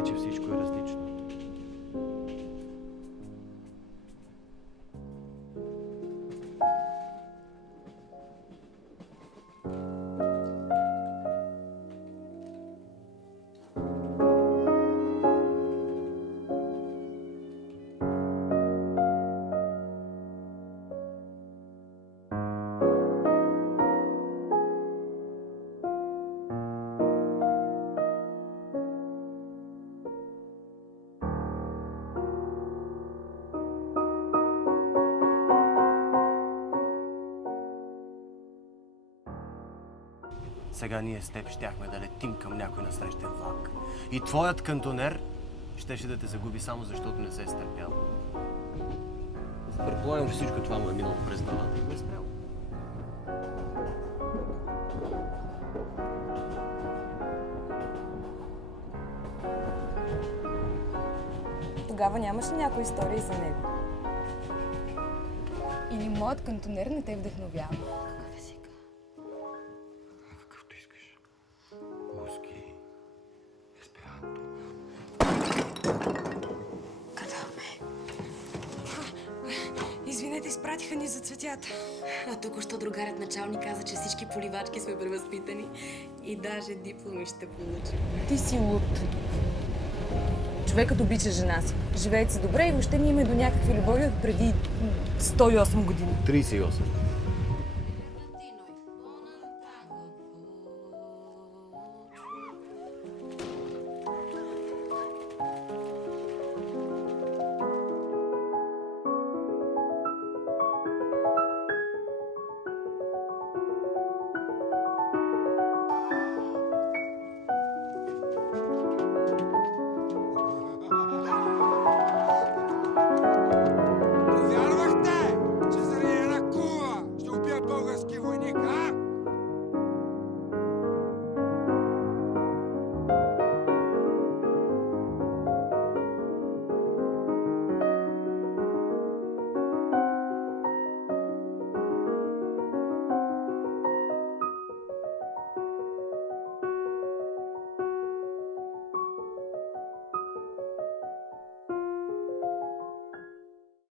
вече всичко е различно. Сега ние с теб щяхме да летим към някой насрещен влак. И твоят кантонер щеше да те загуби само защото не се е стърпял. Предполагам, че всичко това му е минало през главата и го е спрял. Тогава нямаше някои истории за него. Или моят кантонер не те вдъхновява? Какъв език? Какъвто искаш. Руски, есперанто. Извинете, изпратиха ни за цветята. А току-що другарят началник каза, че всички поливачки сме превъзпитани и даже дипломи ще получим. Ти си луд. Човекът обича жена си. Живеете си добре и въобще ние имаме до някакви любови от преди 108 години. 38.